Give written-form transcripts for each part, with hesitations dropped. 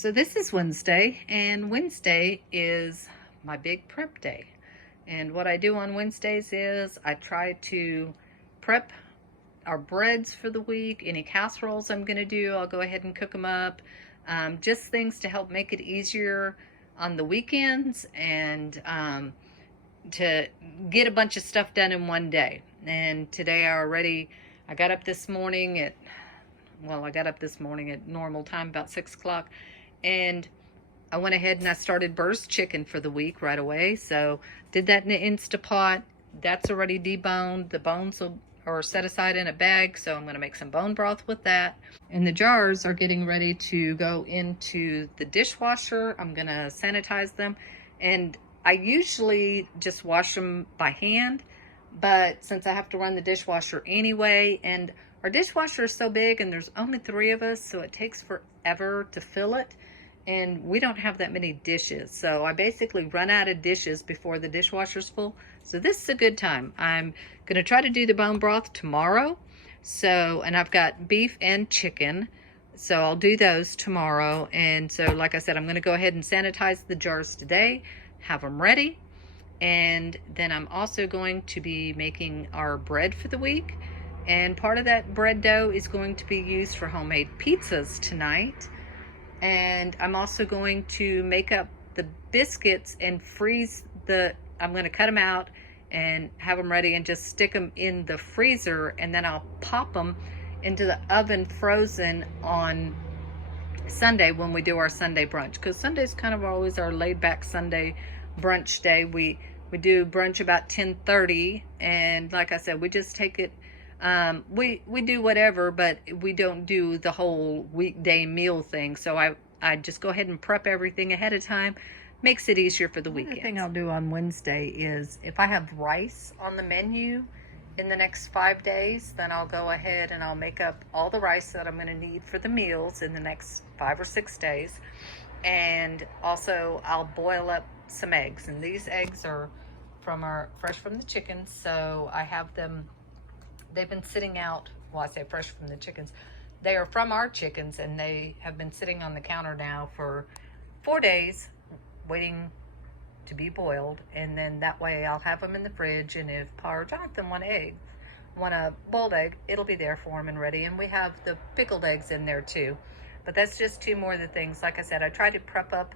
So this is Wednesday, and Wednesday is my big prep day. And what I do on Wednesdays is I try to prep our breads for the week. Any casseroles I'm gonna do, I'll go ahead and cook them up. Just things to help make it easier on the weekends and to get a bunch of stuff done in one day. And today I got up this morning at normal time, about 6 o'clock, and I went ahead and I started burst chicken for the week right away. So did that in an Instapot. That's already deboned. The bones are set aside in a bag, so I'm going to make some bone broth with that. And the jars are getting ready to go into the dishwasher. I'm going to sanitize them, and I usually just wash them by hand, but since I have to run the dishwasher anyway, and our dishwasher is so big and there's only 3 of us, so it takes forever to fill it, and we don't have that many dishes. So I basically run out of dishes before the dishwasher's full. So this is a good time. I'm gonna try to do the bone broth tomorrow. And I've got beef and chicken, so I'll do those tomorrow. And so, like I said, I'm gonna go ahead and sanitize the jars today, have them ready. And then I'm also going to be making our bread for the week. And part of that bread dough is going to be used for homemade pizzas tonight. And I'm also going to make up the biscuits and I'm going to cut them out and have them ready and just stick them in the freezer. And then I'll pop them into the oven frozen on Sunday when we do our Sunday brunch. Because Sunday's kind of always our laid back Sunday brunch day. We do brunch about 10:30. And like I said, we just take it. We do whatever, but we don't do the whole weekday meal thing. So I just go ahead and prep everything ahead of time. Makes it easier for the weekend. The thing I'll do on Wednesday is if I have rice on the menu in the next 5 days, then I'll go ahead and I'll make up all the rice that I'm going to need for the meals in the next 5 or 6 days. And also I'll boil up some eggs, and these eggs are fresh from the chickens. So I have them. They've been sitting out, well, I say fresh from the chickens. They are from our chickens, and they have been sitting on the counter now for 4 days, waiting to be boiled. And then that way I'll have them in the fridge, and if Pa or Jonathan want a boiled egg, it'll be there for them and ready. And we have the pickled eggs in there too. But that's just 2 more of the things. Like I said, I try to prep up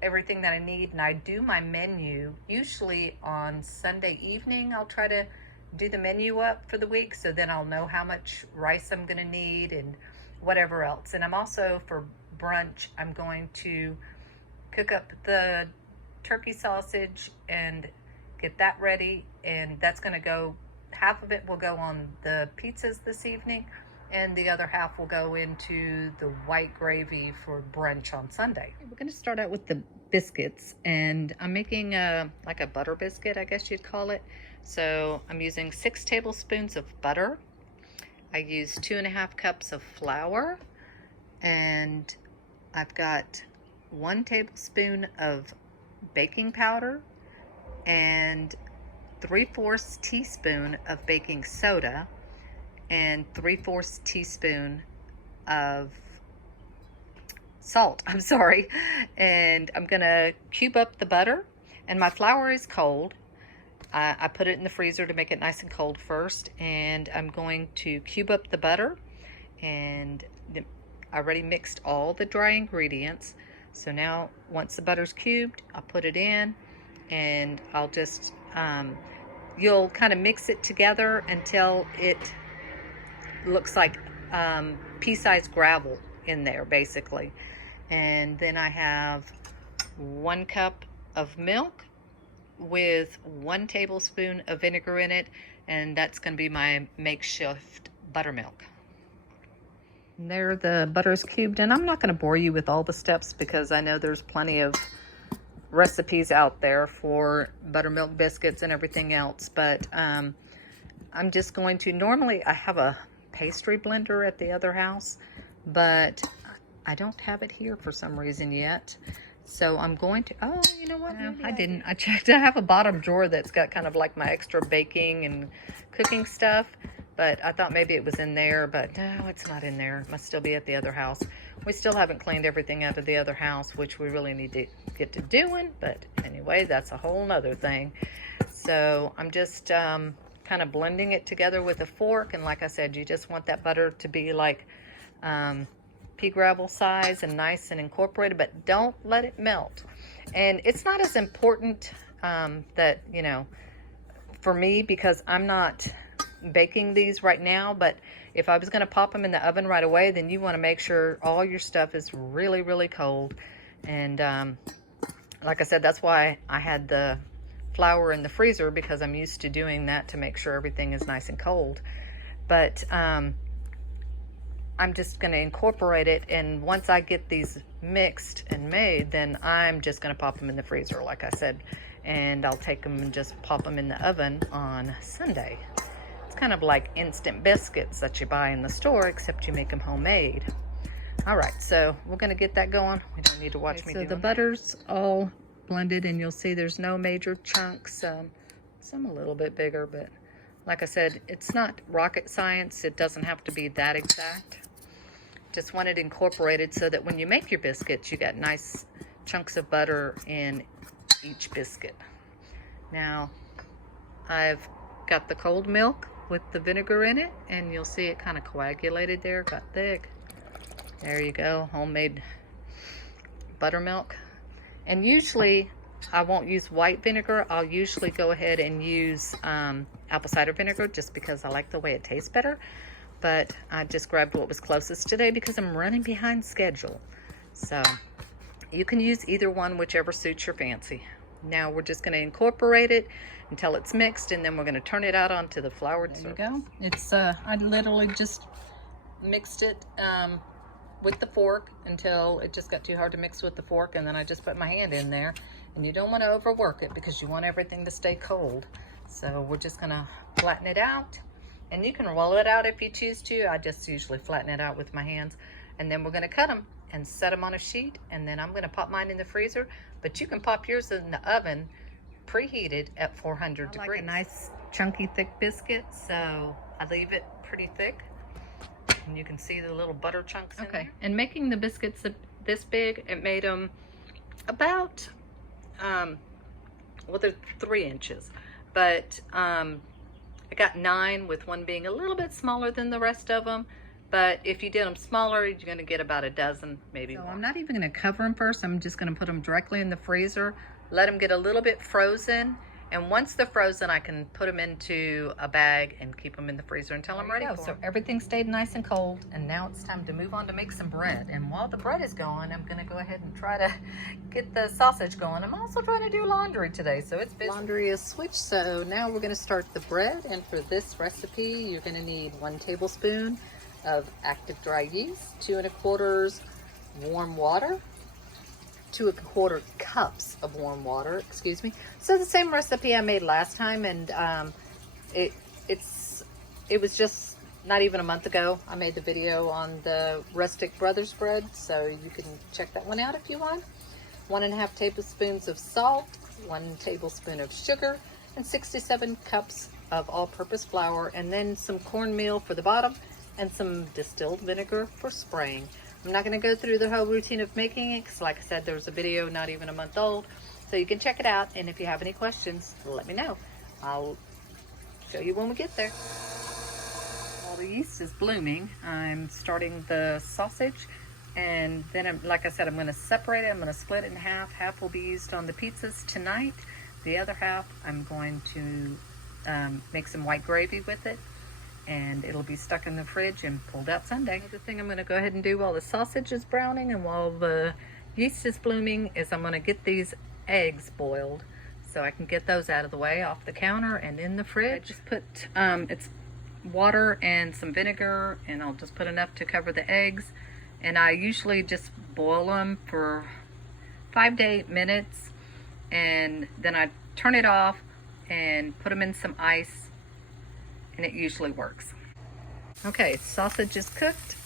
everything that I need, and I do my menu usually on Sunday evening. I'll try to do the menu up for the week, so then I'll know how much rice I'm gonna need and whatever else. And I'm also, for brunch, I'm going to cook up the turkey sausage and get that ready, and that's gonna go, half of it will go on the pizzas this evening, and the other half will go into the white gravy for brunch on Sunday. We're gonna start out with the biscuits, and I'm making like a butter biscuit, I guess you'd call it. So I'm using 6 tablespoons of butter. I use 2.5 cups of flour, and I've got 1 tablespoon of baking powder and 3/4 teaspoon of baking soda and 3/4 teaspoon of salt. I'm sorry. And I'm gonna cube up the butter, and my flour is cold. I put it in the freezer to make it nice and cold first, and I'm going to cube up the butter. And I already mixed all the dry ingredients. So now once the butter's cubed, I'll put it in, and I'll just, you'll kind of mix it together until it looks like pea-sized gravel in there, basically. And then I have 1 cup of milk with 1 tablespoon of vinegar in it, and that's going to be my makeshift buttermilk. And there the butter is cubed, and I'm not going to bore you with all the steps because I know there's plenty of recipes out there for buttermilk biscuits and everything else, but I'm just going to, normally I have a pastry blender at the other house, but I don't have it here for some reason yet. So I'm going to, oh, you know what? No, I didn't. I checked. I have a bottom drawer that's got kind of like my extra baking and cooking stuff, but I thought maybe it was in there, but no, it's not in there. It must still be at the other house. We still haven't cleaned everything out of the other house, which we really need to get to doing. But anyway, that's a whole nother thing. So I'm just kind of blending it together with a fork. And like I said, you just want that butter to be like pea gravel size and nice and incorporated, but don't let it melt. And it's not as important that, you know, for me, because I'm not baking these right now, but if I was going to pop them in the oven right away, then you want to make sure all your stuff is really, really cold. And like I said, that's why I had the flour in the freezer, because I'm used to doing that to make sure everything is nice and cold. But I'm just going to incorporate it, and once I get these mixed and made, then I'm just going to pop them in the freezer, like I said, and I'll take them and just pop them in the oven on Sunday. It's kind of like instant biscuits that you buy in the store, except you make them homemade. All right, so we're going to get that going. We don't need to watch me do it. So the butter's all blended, and you'll see there's no major chunks. Some a little bit bigger, but like I said, it's not rocket science. It doesn't have to be that exact. Just want it incorporated so that when you make your biscuits, you got nice chunks of butter in each biscuit. Now, I've got the cold milk with the vinegar in it, and you'll see it kind of coagulated there, got thick. There you go, homemade buttermilk. And usually I won't use white vinegar. I'll usually go ahead and use apple cider vinegar, just because I like the way it tastes better. But I just grabbed what was closest today because I'm running behind schedule. So you can use either one, whichever suits your fancy. Now we're just going to incorporate it until it's mixed, and then we're going to turn it out onto the floured surface. There you go. It's I literally just mixed it with the fork until it just got too hard to mix with the fork, and then I just put my hand in there. And you don't want to overwork it, because you want everything to stay cold. So we're just going to flatten it out, and you can roll it out if you choose to. I just usually flatten it out with my hands, and then we're going to cut them and set them on a sheet, and then I'm going to pop mine in the freezer. But you can pop yours in the oven preheated at 400 degrees. I like a nice chunky thick biscuit, so I leave it pretty thick, and you can see the little butter chunks in there. And making the biscuits this big, it made them about well, they're 3 inches, but I got 9, with one being a little bit smaller than the rest of them. But if you did them smaller, you're going to get about a dozen, maybe more. I'm not even going to cover them first. I'm just going to put them directly in the freezer, let them get a little bit frozen. And once they're frozen, I can put them into a bag and keep them in the freezer until I'm ready for them. So everything stayed nice and cold, and now it's time to move on to make some bread. And while the bread is going, I'm going to go ahead and try to get the sausage going. I'm also trying to do laundry today, so it's busy. Laundry is switched, so now we're going to start the bread. And for this recipe, you're going to need 1 tablespoon of active dry yeast, 2 1/4 warm water, 2 1/4 cups of warm water, excuse me. So the same recipe I made last time, and it was just not even a month ago. I made the video on the Rustic Brothers bread, so you can check that one out if you want. 1 1/2 tablespoons of salt, 1 tablespoon of sugar, and 67 cups of all-purpose flour, and then some cornmeal for the bottom, and some distilled vinegar for spraying. I'm not going to go through the whole routine of making it, because like I said, there was a video not even a month old, so you can check it out. And if you have any questions, let me know. I'll show you when we get there. While the yeast is blooming, I'm starting the sausage, and then like I said, I'm going to separate it. I'm going to split it in half. Half will be used on the pizzas tonight. The other half, I'm going to make some white gravy with it, and it'll be stuck in the fridge and pulled out Sunday. The thing I'm going to go ahead and do while the sausage is browning and while the yeast is blooming is I'm going to get these eggs boiled, so I can get those out of the way off the counter and in the fridge. I just put it's water and some vinegar, and I'll just put enough to cover the eggs, and I usually just boil them for 5 to 8 minutes, and then I turn it off and put them in some ice, and it usually works. Okay, sausage is cooked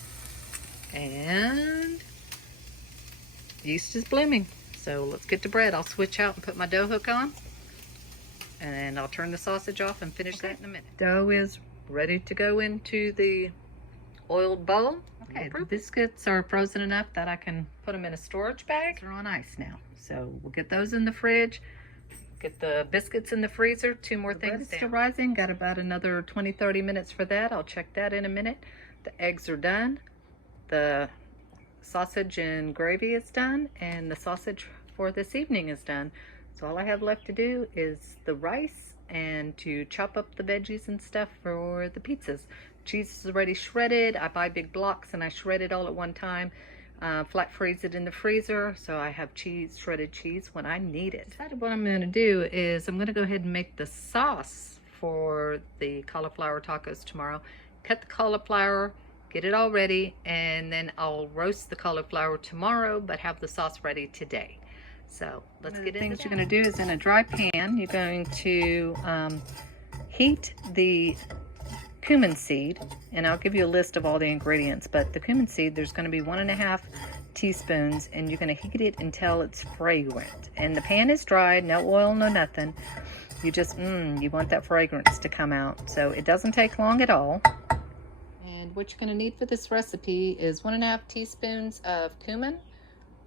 and yeast is blooming. So let's get to bread. I'll switch out and put my dough hook on, and I'll turn the sausage off and finish that in a minute. Dough is ready to go into the oiled bowl. Okay, the biscuits are frozen enough that I can put them in a storage bag. They're on ice now. So we'll get those in the fridge. Get the biscuits in the freezer. 2 more things still rising. Got about another 20-30 minutes for that. I'll check that in a minute. The eggs are done. The sausage and gravy is done, and the sausage for this evening is done. So all I have left to do is the rice and to chop up the veggies and stuff for the pizzas. Cheese is already shredded. I buy big blocks and I shred it all at one time. Flat freeze it in the freezer, so I have cheese, shredded cheese when I need it. Decided what I'm going to do is I'm going to go ahead and make the sauce for the cauliflower tacos tomorrow. Cut the cauliflower, get it all ready, and then I'll roast the cauliflower tomorrow, but have the sauce ready today. So let's get into things you're going to do is in a dry pan, you're going to heat the cumin seed, and I'll give you a list of all the ingredients, but the cumin seed, there's going to be 1.5 teaspoons, and you're going to heat it until it's fragrant. And the pan is dry, no oil, no nothing. You just, you want that fragrance to come out. So it doesn't take long at all. And what you're going to need for this recipe is 1.5 teaspoons of cumin,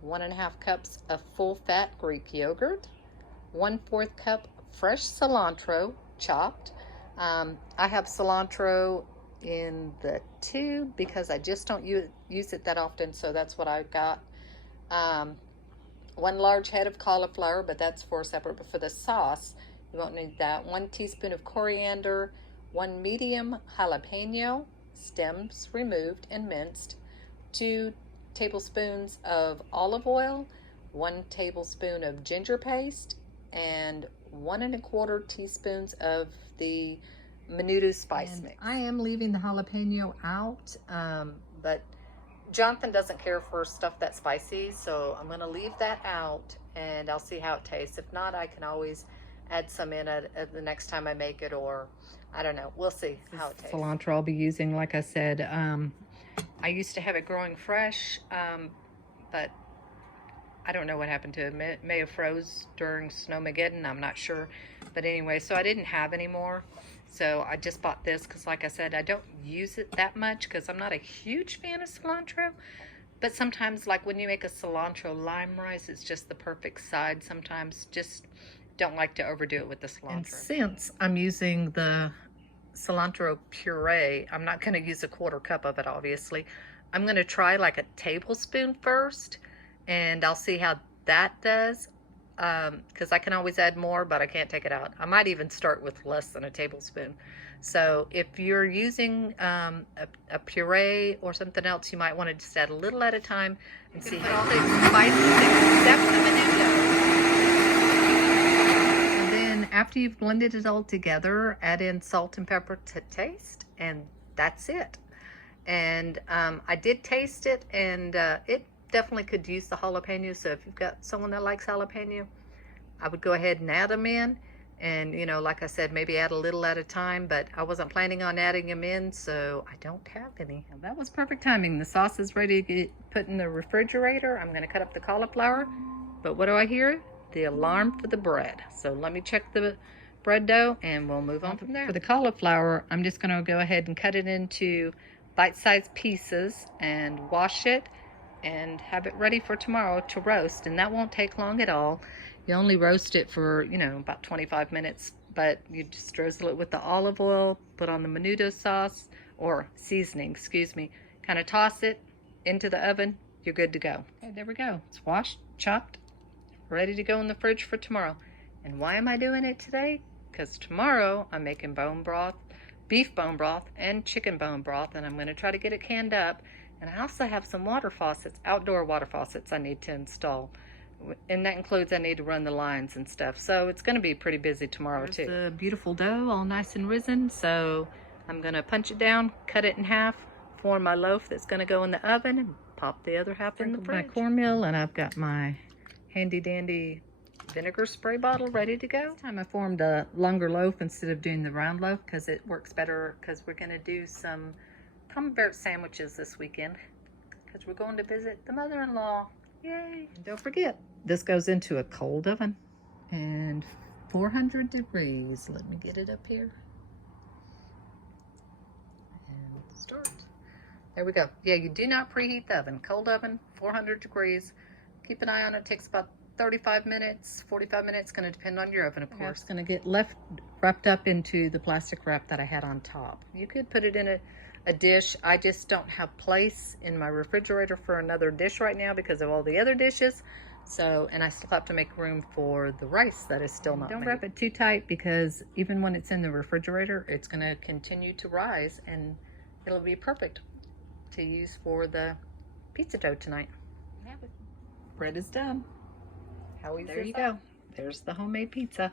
1.5 cups of full-fat Greek yogurt, 1/4 cup fresh cilantro chopped. I have cilantro in the tube because I just don't use it that often, so that's what I got. 1 large head of cauliflower, but that's for separate. But for the sauce, you won't need that. 1 teaspoon of coriander, 1 medium jalapeno, stems removed and minced, 2 tablespoons of olive oil, 1 tablespoon of ginger paste, and 1 1/4 teaspoons of the menudo spice mix. I am leaving the jalapeno out, but Jonathan doesn't care for stuff that's spicy, so I'm going to leave that out, and I'll see how it tastes. If not, I can always add some in at the next time I make it, or I don't know. We'll see how it tastes. Cilantro I'll be using, like I said, I used to have it growing fresh, but I don't know what happened to it. It may have froze during Snowmageddon, I'm not sure. But anyway, so I didn't have any more. So I just bought this because, like I said, I don't use it that much because I'm not a huge fan of cilantro. But sometimes, like when you make a cilantro lime rice, it's just the perfect side. Sometimes just don't like to overdo it with the cilantro. And since I'm using the cilantro puree, I'm not going to use 1/4 cup of it, obviously. I'm going to try like a tablespoon first, and I'll see how that does. Because I can always add more, but I can't take it out. I might even start with less than a tablespoon. So if you're using a puree or something else, you might want to just add a little at a time and see how all the spices except the menudo. And then after you've blended it all together, add in salt and pepper to taste, and that's it. And I did taste it, and it definitely could use the jalapeno. So if you've got someone that likes jalapeno, I would go ahead and add them in. And, you know, like I said, maybe add a little at a time, but I wasn't planning on adding them in, so I don't have any. Now, that was perfect timing. The sauce is ready to get put in the refrigerator. I'm going to cut up the cauliflower. But what do I hear? The alarm for the bread. So let me check the bread dough, and we'll move on from there. For the cauliflower, I'm just going to go ahead and cut it into bite-sized pieces and wash it and have it ready for tomorrow to roast. And that won't take long at all. You only roast it for, you know, about 25 minutes, but you just drizzle it with the olive oil, put on the menudo sauce, or seasoning, excuse me, kind of toss it into the oven. You're good to go. Okay, there we go. It's washed, chopped, ready to go in the fridge for tomorrow. And why am I doing it today? Because tomorrow I'm making bone broth, beef bone broth, and chicken bone broth, and I'm going to try to get it canned up. And I also have some water faucets, outdoor water faucets I need to install. And that includes I need to run the lines and stuff. So it's going to be pretty busy tomorrow too. The beautiful dough all nice and risen. So I'm going to punch it down, cut it in half, form my loaf that's going to go in the oven, and pop the other half in the fridge. My cornmeal, and I've got my handy dandy vinegar spray bottle ready to go. This time I formed a longer loaf instead of doing the round loaf because it works better, because we're going to do some camembert sandwiches this weekend because we're going to visit the mother-in-law. Yay! And don't forget, this goes into a cold oven and 400 degrees. Let me get it up here and start. There we go. Yeah, you do not preheat the oven. Cold oven, 400 degrees. Keep an eye on it. It takes about 35 minutes, 45 minutes. Going to depend on your oven, of course. It's going to get wrapped up into the plastic wrap that I had on top. You could put it in a dish. I just don't have place in my refrigerator for another dish right now because of all the other dishes. So, and I still have to make room for the rice that is still not made. Don't wrap it too tight because even when it's in the refrigerator, it's going to continue to rise and it'll be perfect to use for the pizza dough tonight. Bread is done. How easy is that? There you go. There's the homemade pizza.